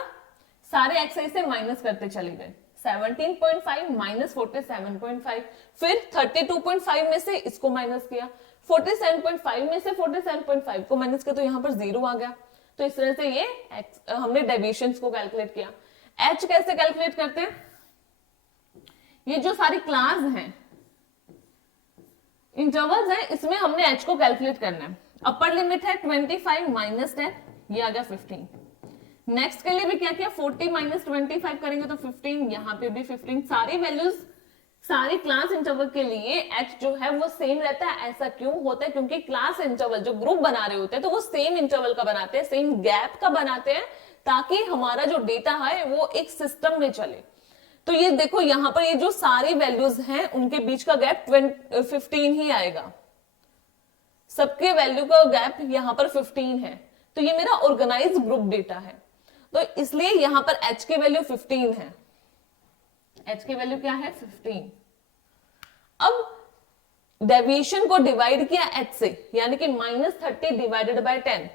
सारे एक्साइज से माइनस करते चले गए, 17.5 माइनस 47.5, फिर 32.5 में से इसको माइनस किया, 47.5 में से 47.5 को माइनस किया, तो यहां पर 0 आ गया। तो इस तरह से ये हमने डेविएशन को कैलकुलेट किया। एच कैसे कैलकुलेट करते हैं, ये जो सारी क्लास हैं, इंटरवल्स हैं, इसमें हमने h को कैलकुलेट करना है। अपर लिमिट है 25 माइनस 10, ये आ गया 15। नेक्स्ट के लिए भी क्या किया, 40 माइनस 25 करेंगे तो 15, यहाँ पे भी 15। सारी वैल्यूज सारी क्लास इंटरवल के लिए h जो है वो सेम रहता है। ऐसा क्यों होता है, क्योंकि क्लास इंटरवल जो ग्रुप बना रहे होते हैं तो वो सेम इंटरवल का बनाते हैं, सेम गैप का बनाते हैं, ताकि हमारा जो डेटा है वो एक सिस्टम में चले। तो ये देखो यहाँ पर ये जो सारी वैल्यूज हैं उनके बीच का गैप 15 ही आएगा, सबके वैल्यू का गैप यहाँ पर 15 है। तो ये मेरा ऑर्गेनाइज ग्रुप डेटा है, तो इसलिए यहां पर h की वैल्यू 15 है। h की वैल्यू क्या है, 15। अब डेविएशन को डिवाइड किया h से, यानी कि -30 डिवाइडेड बाय 10,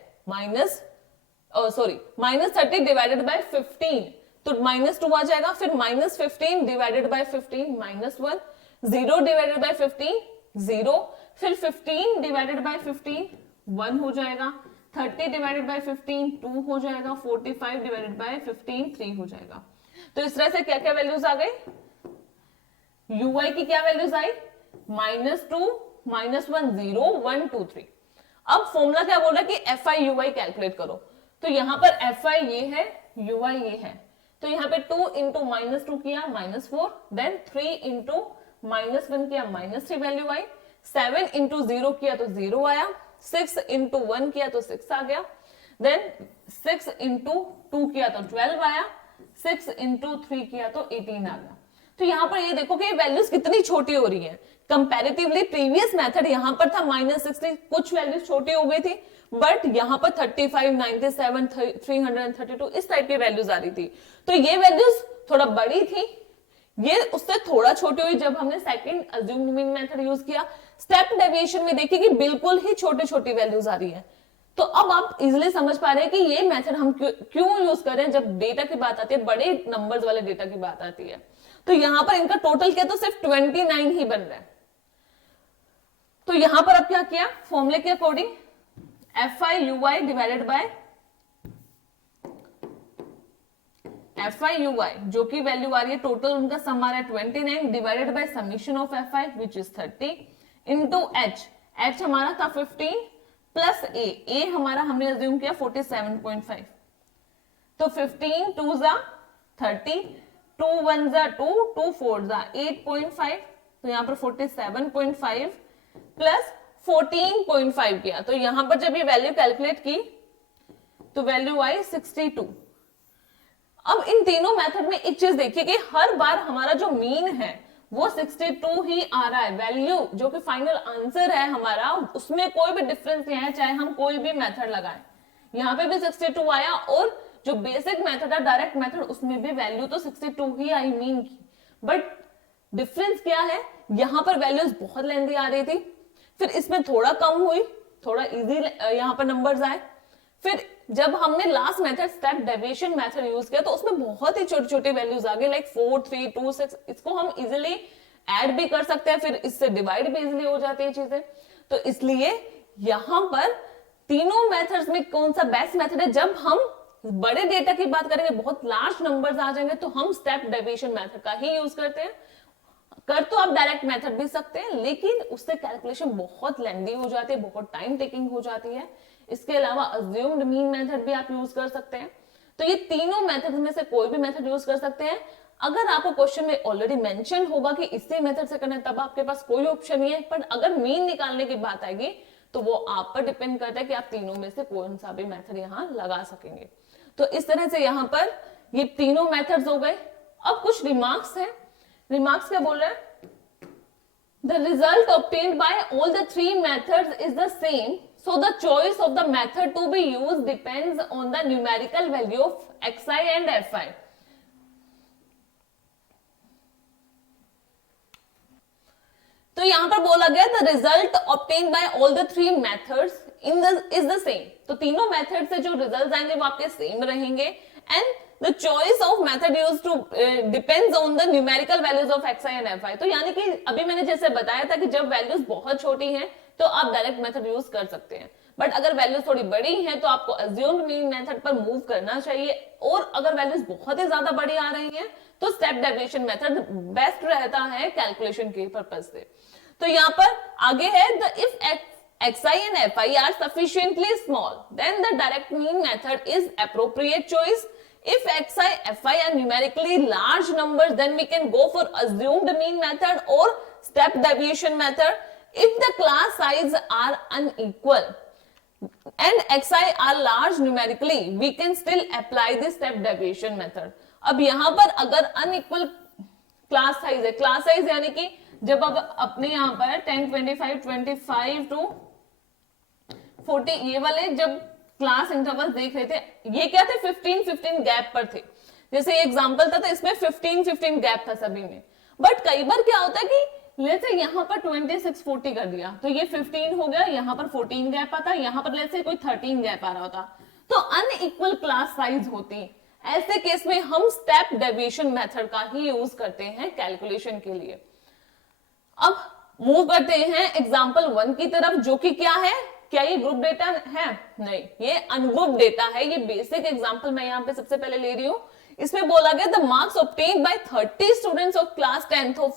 -30 डिवाइडेड बाय 15, तो -2 आ जाएगा। फिर -15 डिवाइडेड बाय 15, -1, 0 डिवाइडेड बाय 15, 0, फिर 15 डिवाइडेड बाय 15, 1 हो जाएगा। 30 डिवाइडेड बाय 15 2 हो जाएगा। 45 डिवाइडेड बाय 15 3 हो जाएगा। तो इस तरह से क्या क्या वैल्यूज आ गई, ui की क्या वैल्यूज आई, -2, -1, 0, 1, 2, 3। अब फॉर्मूला क्या बोल रहा है कि fi ui कैलकुलेट करो, तो यहां पर fi ये है, ui ये है, तो यहाँ पे 2 इंटू -2 किया -4, देन 3 इंटू -1 किया -3 वैल्यू आई, 7 इंटू 0 किया तो 0 आया, 6 इंटू 1 किया तो 6 आ गया, देन 6 इंटू 2 किया तो 12 आया, 6 इंटू 3 किया तो 18 आ गया। तो यहाँ पर ये देखो कि वैल्यूज कितनी छोटी हो रही है कंपैरेटिवली। प्रीवियस मेथड यहाँ पर था -60, कुछ वैल्यूज छोटी हो गई थी, बट यहाँ पर 35, 97, 332 इस टाइप की वैल्यूज आ रही थी। तो ये वैल्यूज थोड़ा बड़ी थी, ये उससे थोड़ा छोटी हुई जब हमने second assumed mean method use किया। स्टेप डेविएशन में देखिए कि बिल्कुल ही छोटी छोटी वैल्यूज आ रही है। तो अब आप इजिली समझ पा रहे हैं कि ये मेथड हम क्यों यूज कर रहे हैं जब डेटा की बात आती है, बड़े नंबर्स वाले डेटा की बात आती है। तो यहां पर इनका टोटल क्या, तो सिर्फ 29 ही बन रहा है। तो यहां पर अब क्या किया, फॉर्मूले के according fi ui divided by fi ui जो की वैल्यू आ रही है, टोटल उनका सम आ रहा है 29 divided by summation of fi which is 30 into h हमारा था 15 प्लस a हमारा हमने अज्यूम किया 47.5। तो 15 2 जा 30, 2 1 जा 2, 2 4 जा 8.5, तो यहाँ पर 47.5 प्लस 14.5 किया। तो यहां पर जब ये वैल्यू कैलकुलेट की तो वैल्यू आई 62। अब इन तीनों मेथड में एक चीज देखिए कि हर बार हमारा जो मीन है वो 62 ही आ रहा है। वैल्यू जो कि फाइनल आंसर है हमारा, उसमें कोई भी डिफरेंस नहीं है, चाहे हम कोई भी मेथड लगाएं। यहाँ पे भी 62 आया, और जो बेसिक मेथड है डायरेक्ट मेथड, उसमें भी वैल्यू तो 62 ही आई मीन की। बट डिफरेंस क्या है, यहां पर वैल्यूज बहुत लेंथी आ रही थी, फिर इसमें थोड़ा कम हुई, थोड़ा इजी यहां पर नंबर्स आए। फिर जब हमने last method step deviation method use किया तो उसमें बहुत ही छोटी छोटी वैल्यूज आ गई, लाइक 4, 3, 2, 6। इसको हम इजिली ऐड भी कर सकते हैं, फिर इससे डिवाइड भी इजिली हो जाती है चीजें। तो इसलिए यहां पर तीनों मेथड्स में कौन सा बेस्ट मेथड है, जब हम बड़े डेटा की बात करेंगे, बहुत लार्ज नंबर्स आ जाएंगे, तो हम स्टेप डेविएशन मेथड का ही यूज करते हैं। कर तो आप डायरेक्ट मेथड भी सकते हैं, लेकिन उससे कैलकुलेशन बहुत लेंथी हो जाती है, बहुत टाइम टेकिंग हो जाती है। इसके अलावा अज्यूम्ड मीन मेथड भी आप यूज कर सकते हैं। तो ये तीनों मेथड में से कोई भी मेथड यूज कर सकते हैं। अगर आपको क्वेश्चन में ऑलरेडी मेंशन होगा कि इसी मेथड से करना है, तब आपके पास कोई ऑप्शन नहीं है। पर अगर मीन निकालने की बात आएगी तो वो आप पर डिपेंड करता है कि आप तीनों में से कौन सा भी मेथड यहाँ लगा सकेंगे। तो इस तरह से यहाँ पर ये तीनों मेथड्स हो गए। अब कुछ रिमार्क्स हैं। रिमार्क्स क्या बोल रहे हैं, the result obtained by all the three methods is the same, so the choice of the method to be used depends on the numerical value of xi and fi. तो यहां पर बोला गया the result obtained by all the three methods is the same. तो तीनों method से जो result आएंगे वो आपके सेम रहेंगे, and the choice of method used to depends on the numerical values of xi and fi. तो यानी कि अभी मैंने जैसे बताया था कि जब वैल्यूज बहुत छोटी हैं तो आप डायरेक्ट मेथड यूज कर सकते हैं, बट अगर वैल्यूज थोड़ी बड़ी हैं तो आपको अज्यूम्ड मीन मेथड पर मूव करना चाहिए। और अगर वैल्यूज बहुत ही ज्यादा बड़ी आ रही हैं तो स्टेप डेविएशन मेथड बेस्ट रहता है कैलकुलेशन के पर्पज से। तो यहाँ पर आगे है the if xi and fi are sufficiently small, then the direct mean method is appropriate choice. If xi, fi are numerically large numbers, then we can go for assumed mean method or step deviation method. If the class size are unequal and xi are large numerically, we can still apply the step deviation method. अब यहां पर अगर unequal class size है, class size यानी कि जब अब अपने यहां पर 10, 25, 25 टू 40 ये वाले जब क्लास इंटरवल देख रहे थे, ये क्या थे 15, 15 गैप पर थे. जैसे एग्जांपल था तो इसमें 15, 15 गैप था सभी में. बट कई बार क्या होता है कि लेट्स से यहां पर 26, 40 कर दिया तो ये 15 हो गया, यहां पर 14 गैप आता, यहां पर लेट्स से कोई 13 गैप आ रहा होता, तो अनइक्वल क्लास साइज होती. ऐसे केस में हम स्टेप डेविएशन मेथड का ही यूज करते हैं कैलकुलेशन के लिए. अब मूव करते हैं एग्जांपल 1 की तरफ, जो कि क्या है, क्या ये ग्रुप डेटा है? नहीं, ये अनग्रुप डेटा है. ये बेसिक एग्जांपल मैं यहाँ पे सबसे पहले ले रही हूं. इसमें बोला गया the marks obtained by 30 students of class 10th of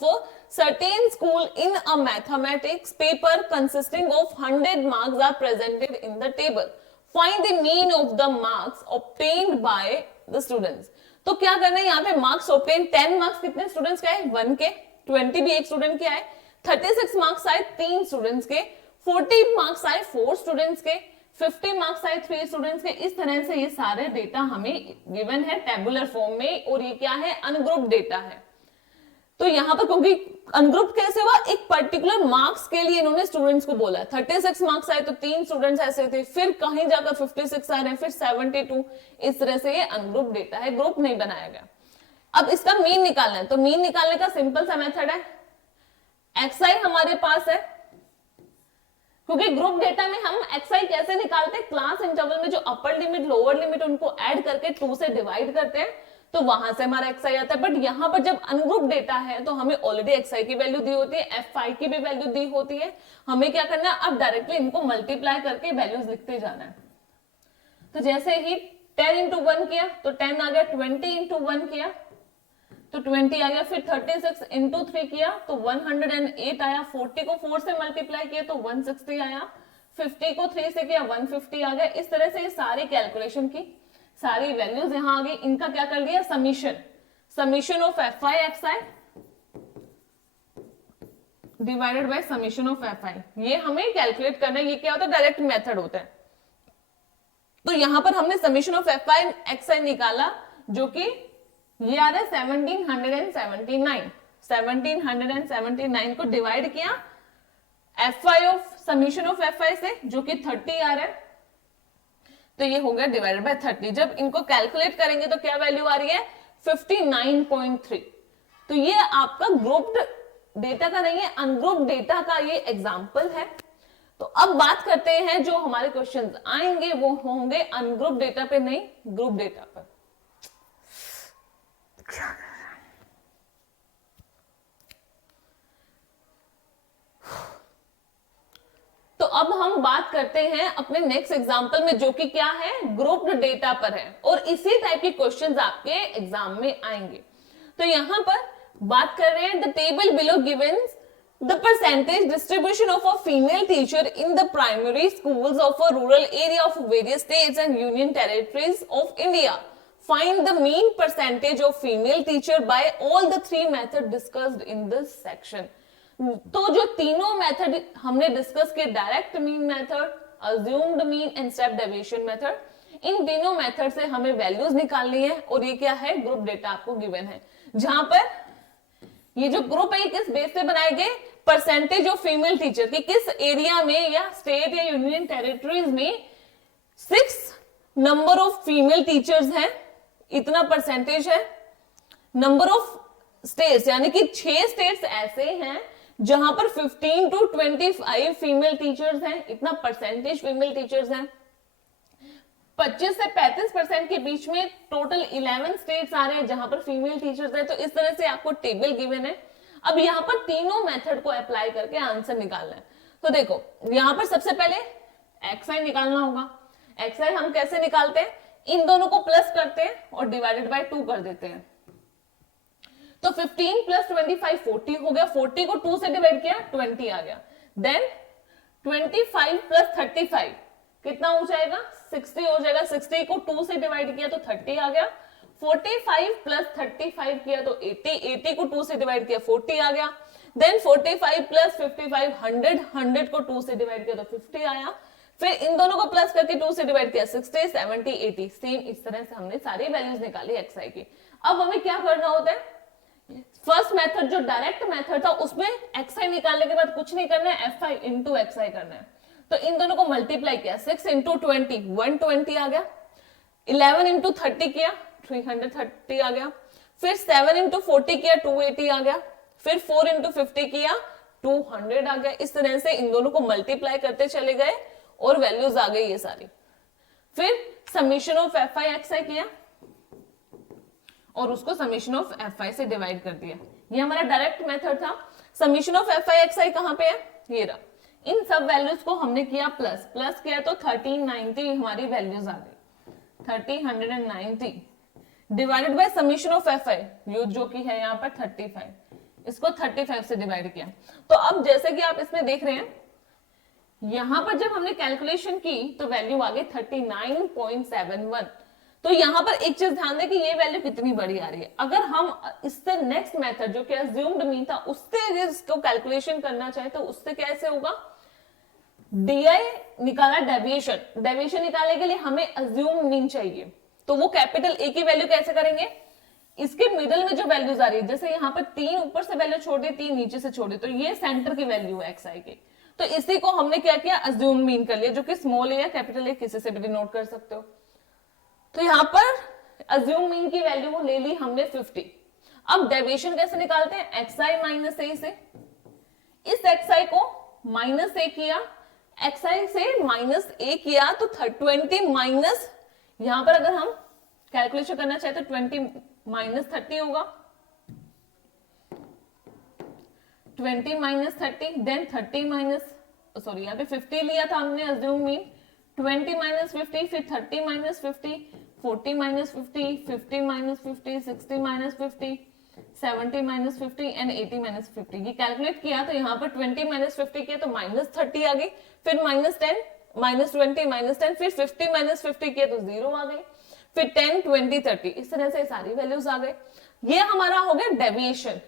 certain school in a mathematics paper consisting of 100 marks are presented in the table. Find the mean of the marks obtained by the students. तो क्या करना है यहाँ पे marks obtain 10 marks कितने students के आए? 1 के. 20 भी एक स्टूडेंट के आए. 36 मार्क्स आए 3 स्टूडेंट्स के. 40 मार्क्स आए 4 स्टूडेंट्स के. 50 मार्क्स आए 3 स्टूडेंट्स के. इस तरह से ये सारे डेटा हमें गिवन है टेबुलर फॉर्म में, और ये क्या है, अनग्रुप डेटा है. तो यहां पर क्योंकि अनग्रुप कैसे हुआ, एक पर्टिकुलर मार्क्स के लिए इन्होंने स्टूडेंट्स को बोला. 36 मार्क्स आए तो 3 स्टूडेंट्स ऐसे थे, फिर कहीं जाकर 56 आ रहे हैं, फिर 72. इस तरह से ये अनग्रुप डेटा है, ग्रुप नहीं बनाया गया. अब इसका मीन निकालना है, तो मीन निकालने का सिंपल सा मेथड है. xi हमारे पास है, क्योंकि ग्रुप डेटा में हम xi कैसे निकालते हैं, क्लास इंटरवल में जो अपर लिमिट लोअर लिमिट उनको ऐड करके 2 से डिवाइड करते हैं, तो वहां से हमारा xi आता है. बट यहां पर जब अनग्रुप डेटा है तो हमें ऑलरेडी xi की वैल्यू दी होती है, fi की भी वैल्यू दी होती है. हमें क्या करना है, अब डायरेक्टली इनको मल्टीप्लाई करके वैल्यूज लिखते जाना है. तो जैसे ही 10 इंटू 1 किया तो 10 आ गया, 20 इंटू 1 किया तो 20 आ गया, फिर 36 इंटू 3 किया तो 108 आया, 40 को 4 से मल्टीप्लाई किया तो 160 आया, 50 को 3 से किया 150 आ गया. इस तरह से ये सारी कैलकुलेशन की सारी वैल्यूज यहां आ गई. इनका क्या कर दिया, summation of fi xi divided by summation of fi. ये हमें कैलकुलेट करना है. ये क्या होता है, डायरेक्ट मेथड होता है. तो यहां पर हमने समीशन ऑफ fi xi निकाला, जो कि ये आ रहा है 1779. 1779 को डिवाइड किया fi of summation of fi से, जो कि 30 आ रहा है, तो ये हो गया डिवाइडेड बाय 30. जब इनको कैलकुलेट करेंगे तो क्या वैल्यू आ रही है, 59.3. तो ये आपका ग्रुप्ड डेटा का नहीं है, अनग्रुप्ड डेटा का ये एग्जांपल है. तो अब बात करते हैं जो हमारे क्वेश्चंस आएंगे वो होंगे अनग्रुप्ड डेटा पे, नहीं ग्रुप डेटा पर. तो अब हम बात करते हैं अपने नेक्स्ट एग्जांपल में, जो कि क्या है, ग्रुप्ड डेटा पर है, और इसी टाइप के क्वेश्चंस आपके एग्जाम में आएंगे. तो यहां पर बात कर रहे हैं the table below givens the percentage distribution of a female teacher in the primary schools of a rural area of various states and union territories of India. Find the mean percentage of female teacher by all the 3 method discussed in this section. तो जो तीनों method हमने discuss किए, direct mean method, assumed mean and step deviation method, इन तीनों method से हमें values निकालनी है. और ये क्या है, ग्रुप डेटा आपको गिवन है, जहां पर ये जो ग्रुप है किस बेस पे बनाए गए, परसेंटेज ऑफ फीमेल टीचर की किस एरिया में या स्टेट या यूनियन टेरिटरीज में 6 नंबर ऑफ फीमेल टीचर्स हैं, इतना परसेंटेज है. नंबर ऑफ स्टेट्स यानी कि 6 स्टेट्स ऐसे हैं जहां पर 15 to 25 फीमेल टीचर्स हैं, इतना परसेंटेज फीमेल टीचर्स हैं. 25 से 35% के बीच में टोटल 11 स्टेट्स आ रहे हैं जहां पर फीमेल टीचर्स हैं. तो इस तरह से आपको टेबल गिवन है. अब यहां पर तीनों मेथड को अप्लाई करके आंसर निकालना है. तो देखो यहां पर सबसे पहले xi निकालना होगा. xi हम कैसे निकालते हैं, इन दोनों को प्लस करते हैं और डिवाइडेड बाय 2 कर देते हैं. तो 15 प्लस 25 40 हो गया, 40 को 2 से डिवाइड किया 20 आ गया. देन 25 प्लस 35 कितना हो जाएगा, 60 हो जाएगा। 60 को 2 से डिवाइड किया तो 30 आ गया। 45 प्लस 35 किया तो 80, 80 को 2 से डिवाइड किया 40 आ गया। देन 45 प्लस 55 100, 100 को 2 से डिवाइड किया तो 50 आया। फिर इन दोनों को प्लस करके 2 से डिवाइड किया 60, 70, 80। सेम इस तरह से हमने सारी वैल्यूज निकाली xi की। अब हमें क्या करना होता है, फर्स्ट मेथड जो डायरेक्ट मेथड था उसमें xi निकालने के बाद कुछ नहीं करना है, fi इंटू xi करना है। तो इन दोनों को मल्टीप्लाई किया, 6 इंटू 20 120 आ गया। 11 इंटू 30 किया 330 आ गया। फिर 7 इंटू 40 किया 280 आ गया। फिर 4 इंटू 50 किया 200 आ गया। इस तरह से इन दोनों को मल्टीप्लाई करते चले गए और वैल्यूज आ गई ये सारी। फिर समीशन ऑफ fi xi किया और उसको समीशन ऑफ fi से डिवाइड कर दिया। ये हमारा डायरेक्ट मेथड था। समीशन ऑफ fi xi कहां पे है, ये रहा। इन सब वैल्यूज को हमने किया प्लस, प्लस किया तो 1390 हमारी वैल्यूज आ गई। 1390 divided by summation of fi जो कि है यहाँ पर 35, इसको 35 से डिवाइड किया। तो अब जैसे कि आप इसमें देख रहे हैं, यहां पर जब हमने कैलकुलेशन की तो वैल्यू आ गई 39.71। तो यहां पर एक चीज ध्यान दें कि ये वैल्यू कितनी बड़ी आ रही है। अगर हम इससे नेक्स्ट मेथड जो कि अज्यूम्ड मीन था उससे इसको कैलकुलेशन करना चाहे तो उससे कैसे होगा, DI निकाला डेविएशन, डेविएशन निकालने के लिए हमें अज्यूम मीन चाहिए। तो वो कैपिटल A की वैल्यू कैसे करेंगे, इसके मिडल में जो वैल्यूज आ रही है, जैसे यहाँ पर 3 ऊपर से वैल्यू छोड़ दी, 3 नीचे से छोड़ दी, तो ये सेंटर की वैल्यू है xi की। तो इसी को हमने क्या किया, अज्यूम मीन कर लिया, जो कि स्मॉल ए या कैपिटल ए किसी से भी डिनोट कर सकते हो। तो यहां पर अज्यूम मीन की वैल्यू ले ली हमने 50। अब डेविएशन कैसे निकालते हैं, xi माइनस ए से। इस xi को माइनस ए किया, xi से माइनस ए किया तो 20 माइनस, यहां पर अगर हम कैलकुलेशन करना चाहे तो 20 माइनस 30 होगा। 20 माइनस 30, देन 30 माइनस, सॉरी यहाँ पे 50 लिया था हमने अज्यूम मीन। 20 माइनस 50, फिर 30 minus 50, 40 minus 50, 50 minus 50, 60 minus 50, 70 minus 50 and 80 minus 50। ये कैलकुलेट किया तो यहाँ पर 20 माइनस 50 किया तो माइनस 30 आ गई। फिर माइनस 10, माइनस 20 माइनस 10, फिर 50 माइनस 50 किया तो 0 आ गई। फिर 10, 20, 30, इस तरह से सारी वैल्यूज आ गए। ये हमारा हो गया डेविएशन।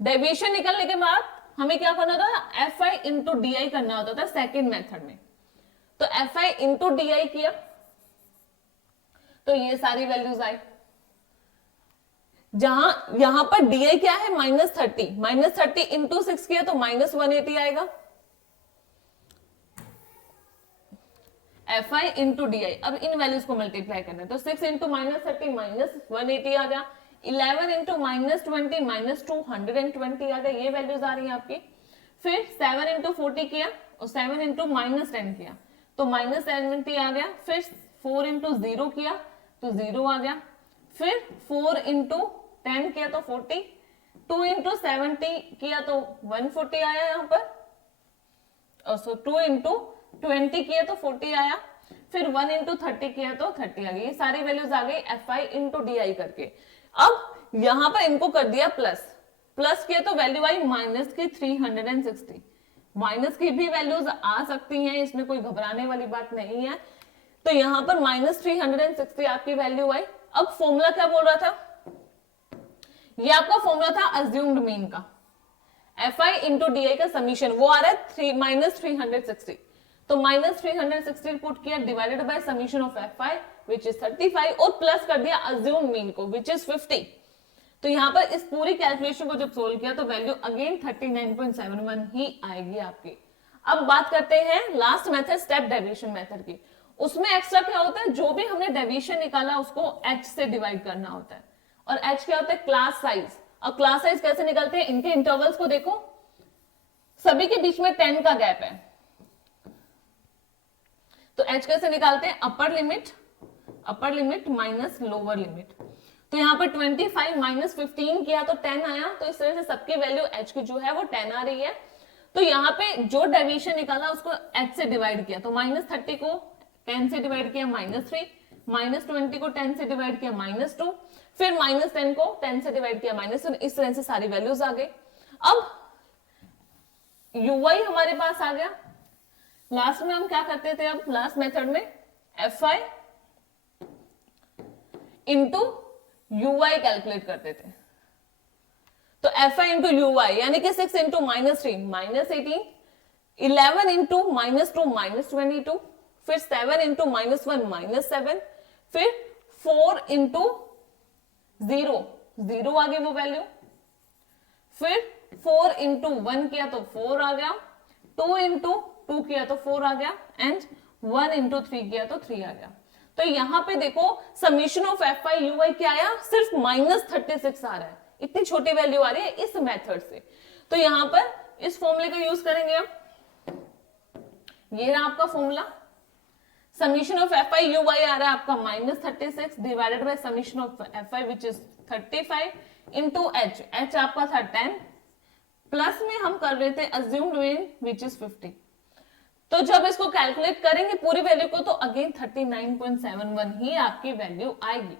डेविएशन निकलने के बाद हमें क्या करना था, fi इंटू डी करना होता था सेकेंड मेथड में। तो fi इंटू डी किया तो ये सारी वैल्यूज आई। जहां यहां पर डी क्या है, माइनस 30, माइनस 30 इंटू 6 किया तो माइनस 180 आएगा। fi इंटू डी, अब इन वैल्यूज को मल्टीप्लाई करना है तो 6 इंटू माइनस 30 माइनस 180 आ गया। 11 इंटू माइनस 20 माइनस 220 आ गया, ये वैल्यूज आ रही है आपकी। फिर 7 इंटू 40 किया और 7 इंटू माइनस 10 किया तो माइनस 70 आ गया। फिर 4 इंटू 0 किया तो 0 आ गया। फिर 4 इंटू 10 किया तो 40, 2 इंटू 70 किया तो 140 आया यहाँ पर, और 2 इंटू 20 किया तो 40 आया। फिर 1 इंटू 30 किया तो 30 आ गई। ये सारी वैल्यूज आ गई fi इंटू डी करके। अब यहां पर इनको कर दिया प्लस, प्लस किया तो वैल्यू आई माइनस की 360। माइनस की भी वैल्यूज आ सकती हैं, इसमें कोई घबराने वाली बात नहीं है। तो यहां पर माइनस 360 आपकी वैल्यू आई। अब फॉर्मूला क्या बोल रहा था, ये आपका फॉर्मूला था अज्यूम्ड मीन का, fi इंटू डी का समीशन, वो आ रहा है माइनस 360। तो माइनस 360 पुट किया divided by summation of fi which is 35 और प्लस कर दिया अज्यूम मीन को विच इज 50। तो यहां पर इस पूरी कैलकुलेशन को जब सोल्व किया तो वैल्यू अगेन 39.71 ही आएगी आपकी। अब बात करते हैं last method step deviation method की। उसमें एक्स्ट्रा क्या होता है, जो भी हमने डेविएशन निकाला उसको h से डिवाइड करना होता है। और h क्या होता है, क्लास साइज। और क्लास साइज कैसे निकलते हैं, इनके इंटरवल्स को देखो, सभी के बीच में 10 का गैप है। तो h कैसे निकालते हैं, upper limit minus lower limit. तो यहाँ पर 25 माइनस 15 किया तो 10 आया। तो इस तरह से सबकी वैल्यू h की जो है वो 10 आ रही है। तो यहाँ पे जो डेविएशन निकाला उसको h से डिवाइड किया तो माइनस 30 को 10 से डिवाइड किया माइनस 3, माइनस 20 को 10 से डिवाइड किया माइनस 2, फिर माइनस 10 को 10 से डिवाइड किया माइनस 1। इस तरह से सारी वैल्यूज आ गई। अब ui हमारे पास आ गया। लास्ट में हम क्या करते थे, अब लास्ट मेथड में fi इंटू ui कैलकुलेट करते थे। तो fi इंटू ui यानी कि 6 इंटू -3 -18, 11 इंटू -2 -22, फिर 7 इंटू -1 -7, फिर 4 इंटू 0 0 आ गई वो वैल्यू, फिर 4 इंटू 1 किया तो 4 आ गया, 2 इंटू 2 किया तो 4 आ गया, एंड 1 इंटू 3 किया तो 3 आ गया। तो यहां पे देखो समीशन ऑफ fi ui क्या आया, सिर्फ -36 आ रहा है, इतनी छोटी वैल्यू आ रही है इस मेथड से। तो यहां पर इस फॉर्मूले का यूज करेंगे हम, ये रहा आपका formula, summation of fi ui आ रहा है आपका -36 divided by summation of fi which is 35 into h आपका था 10, प्लस में हम कर रहे थे अज्यूम्ड मीन विच इज 50। तो जब इसको कैलकुलेट करेंगे पूरी वैल्यू को तो अगेन 39.71 ही आपकी वैल्यू आएगी।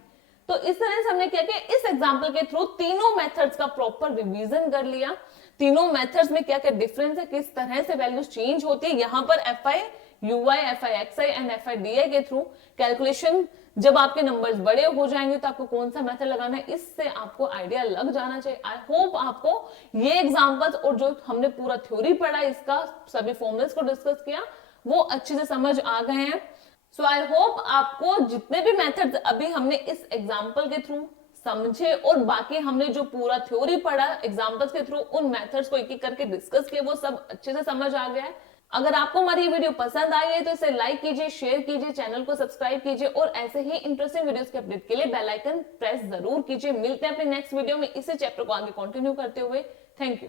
तो इस तरह से हमने क्या किया, इस एग्जांपल के थ्रू तीनों मेथड्स का प्रॉपर रिवीजन कर लिया, तीनों मेथड्स में क्या क्या डिफरेंस है, किस तरह से वैल्यूज चेंज होती है। यहां पर fi ui fi xi and fi di के थ्रू कैलकुलेशन, जब आपके नंबर्स बड़े हो जाएंगे तो आपको कौन सा मेथड लगाना है इससे आपको आइडिया लग जाना चाहिए। आई होप आपको ये एग्जांपल्स और जो हमने पूरा थ्योरी पढ़ा, इसका सभी फॉर्मुलास को डिस्कस किया, वो अच्छे से समझ आ गए हैं। सो आई होप आपको जितने भी मेथड्स अभी हमने इस एग्जांपल के थ्रू समझे और बाकी हमने जो पूरा थ्योरी पढ़ा एग्जांपल्स के थ्रू, उन मेथड्स को एक एक करके डिस्कस किए, वो सब अच्छे से समझ आ गया है। अगर आपको हमारी ये वीडियो पसंद आई है तो इसे लाइक कीजिए, शेयर कीजिए, चैनल को सब्सक्राइब कीजिए और ऐसे ही इंटरेस्टिंग वीडियोस के अपडेट के लिए बेल आइकन प्रेस जरूर कीजिए। मिलते हैं अपने नेक्स्ट वीडियो में इसी चैप्टर को आगे कंटिन्यू करते हुए। Thank you.